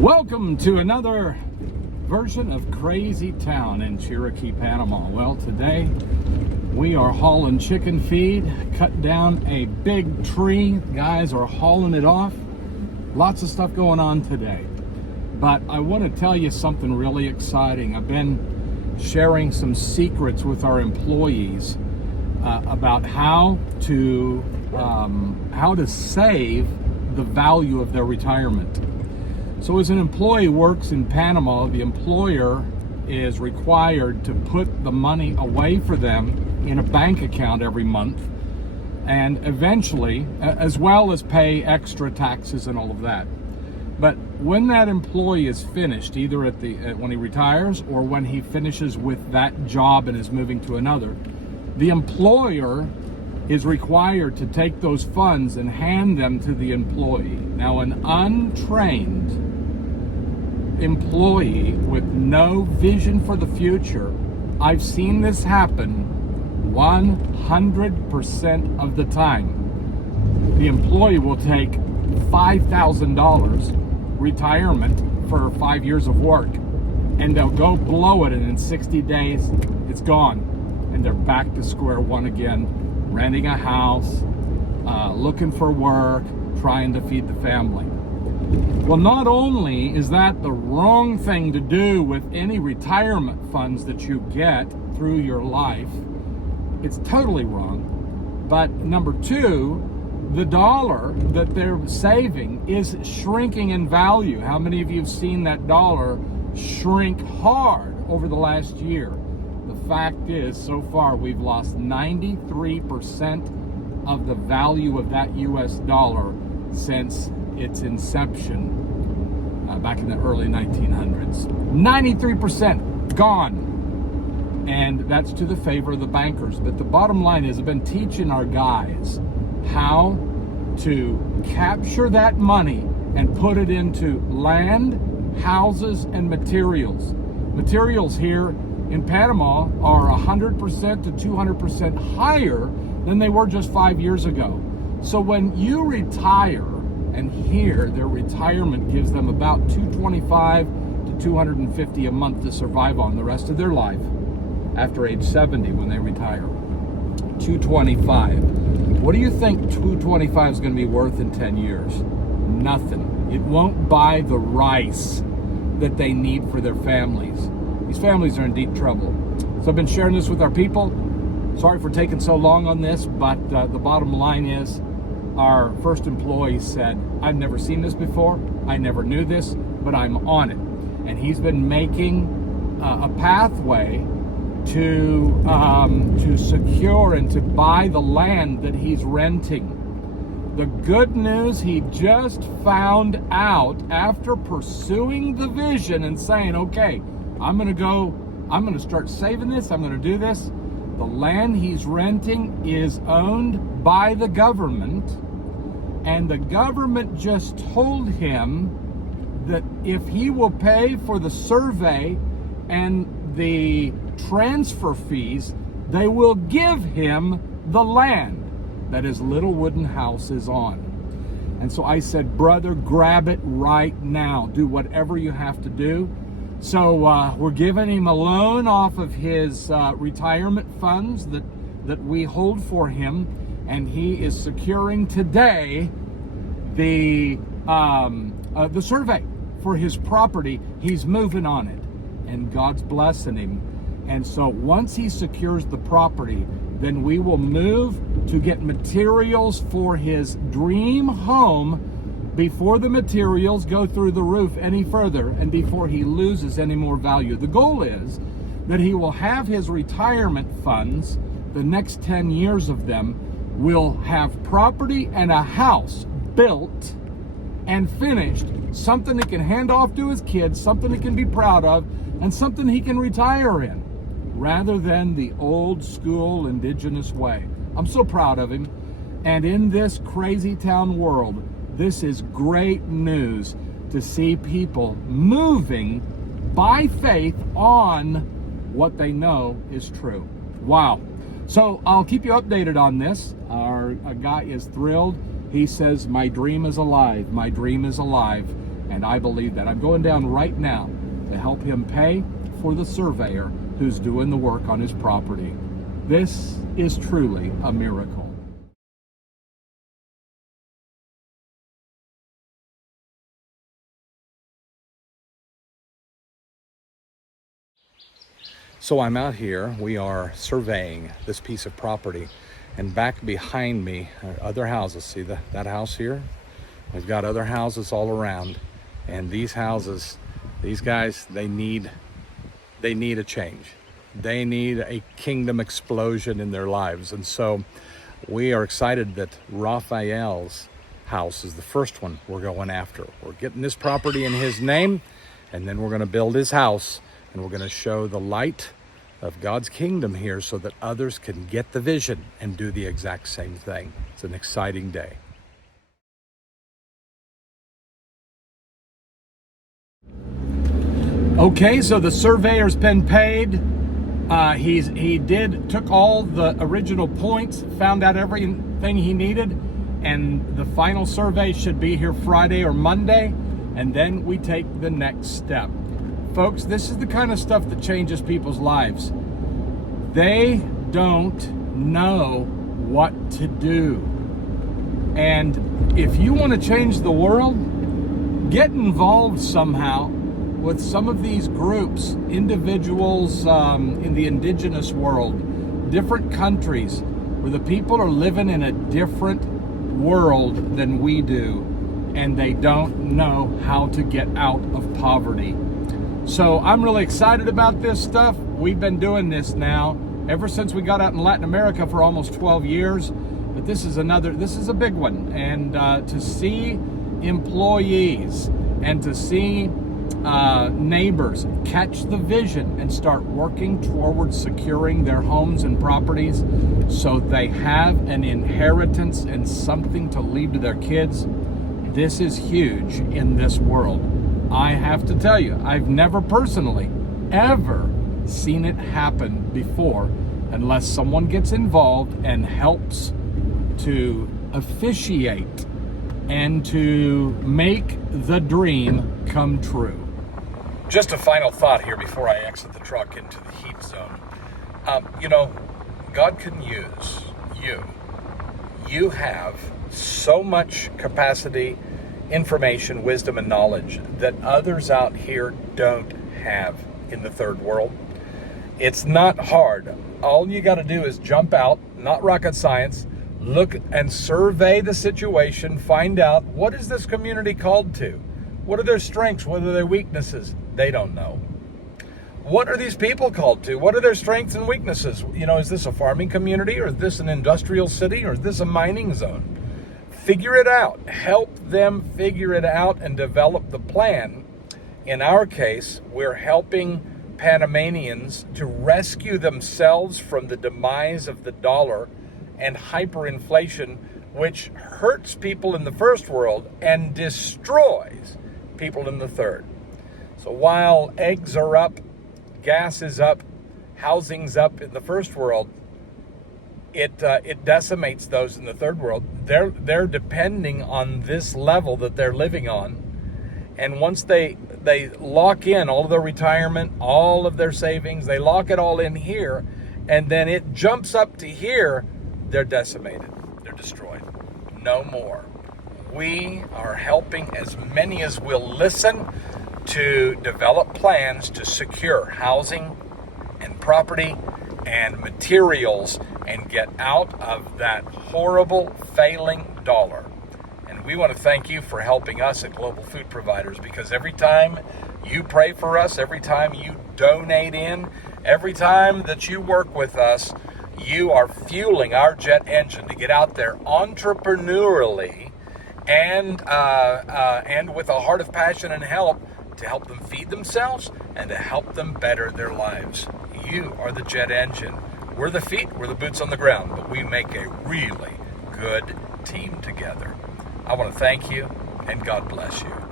Welcome to another version of Crazy Town in Cherokee, Panama. Well, today we are hauling chicken feed, cut down a big tree. Guys are hauling it off. Lots of stuff going on today. But I want to tell you something really exciting. I've been sharing some secrets with our employees about how to save the value of their retirement. So as an employee works in Panama, the employer is required to put the money away for them in a bank account every month, and eventually, as well as pay extra taxes and all of that. But when that employee is finished, either when he retires or when he finishes with that job and is moving to another, the employer is required to take those funds and hand them to the employee. Now, an untrained employee with no vision for the future, I've seen this happen 100% of the time. The employee will take $5,000 retirement for 5 years of work, and they'll go blow it, and in 60 days, it's gone. And they're back to square one again, renting a house, looking for work, trying to feed the family. Well, not only is that the wrong thing to do with any retirement funds that you get through your life, it's totally wrong. But number two, the dollar that they're saving is shrinking in value. How many of you have seen that dollar shrink hard over the last year? The fact is, so far, we've lost 93% of the value of that US dollar since its inception back in the early 1900s. 93% gone. And that's to the favor of the bankers. But the bottom line is, I've been teaching our guys how to capture that money and put it into land, houses, and materials. Materials here in Panama are 100% to 200% higher than they were just 5 years ago. So when you retire, and here their retirement gives them about $225 to $250 a month to survive on the rest of their life after age 70 when they retire. $225. What do you think $225 is going to be worth in 10 years? Nothing. It won't buy the rice that they need for their families. These families are in deep trouble. So I've been sharing this with our people. Sorry for taking so long on this, but the bottom line is, our first employee said, I've never seen this before, I never knew this, but I'm on it. And he's been making a pathway to secure and to buy the land that he's renting. The good news, he just found out after pursuing the vision and saying, okay, I'm going to start saving this, I'm going to do this. The land he's renting is owned by the government, and the government just told him that if he will pay for the survey and the transfer fees, they will give him the land that his little wooden house is on. And so I said, brother, grab it right now. Do whatever you have to do. So we're giving him a loan off of his retirement funds that we hold for him, and he is securing today the survey for his property. He's moving on it, and God's blessing him. And so once he secures the property, then we will move to get materials for his dream home before the materials go through the roof any further and before he loses any more value. The goal is that he will have his retirement funds, the next 10 years of them, will have property and a house built and finished, something he can hand off to his kids, something he can be proud of, and something he can retire in, rather than the old school indigenous way. I'm so proud of him. And in this crazy town world, this is great news to see people moving by faith on what they know is true. Wow. So I'll keep you updated on this. Our guy is thrilled. He says, my dream is alive. My dream is alive. And I believe that. I'm going down right now to help him pay for the surveyor who's doing the work on his property. This is truly a miracle. So I'm out here, we are surveying this piece of property, and back behind me are other houses. See that house here? We've got other houses all around, and these houses, these guys, they need a change. They need a kingdom explosion in their lives. And so we are excited that Raphael's house is the first one we're going after. We're getting this property in his name, and then we're going to build his house, and we're going to show the light of God's kingdom here so that others can get the vision and do the exact same thing. It's an exciting day. Okay, so the surveyor's been paid. He took all the original points, found out everything he needed, and the final survey should be here Friday or Monday, and then we take the next step. Folks, this is the kind of stuff that changes people's lives. They don't know what to do. And if you want to change the world, get involved somehow with some of these groups, individuals in the indigenous world, different countries, where the people are living in a different world than we do, and they don't know how to get out of poverty. So I'm really excited about this stuff. We've been doing this now ever since we got out in Latin America for almost 12 years. But this is a big one. And to see employees and to see neighbors catch the vision and start working towards securing their homes and properties so they have an inheritance and something to leave to their kids, this is huge in this world. I have to tell you, I've never personally ever seen it happen before unless someone gets involved and helps to officiate and to make the dream come true. Just a final thought here before I exit the truck into the heat zone. God can use you. You have so much capacity, information, wisdom, and knowledge that others out here don't have in the third world. It's not hard. All you got to do is jump out, not rocket science, look and survey the situation, find out what is this community called to? What are their strengths? What are their weaknesses? They don't know. What are these people called to? What are their strengths and weaknesses? Is this a farming community, or is this an industrial city, or is this a mining zone? Figure it out. Help them figure it out and develop the plan. In our case, we're helping Panamanians to rescue themselves from the demise of the dollar and hyperinflation, which hurts people in the first world and destroys people in the third. So while eggs are up, gas is up, housing's up in the first world, it decimates those in the third world. They're depending on this level that they're living on, and once they lock in all of their retirement, all of their savings, they lock it all in here, and then it jumps up to here, they're decimated, they're destroyed. No more. We are helping as many as will listen to develop plans to secure housing and property and materials and get out of that horrible failing dollar. And we want to thank you for helping us at Global Food Providers, because every time you pray for us, every time you donate in, every time that you work with us, you are fueling our jet engine to get out there entrepreneurially and with a heart of passion and help to help them feed themselves and to help them better their lives. You are the jet engine. We're the feet, we're the boots on the ground, but we make a really good team together. I want to thank you, and God bless you.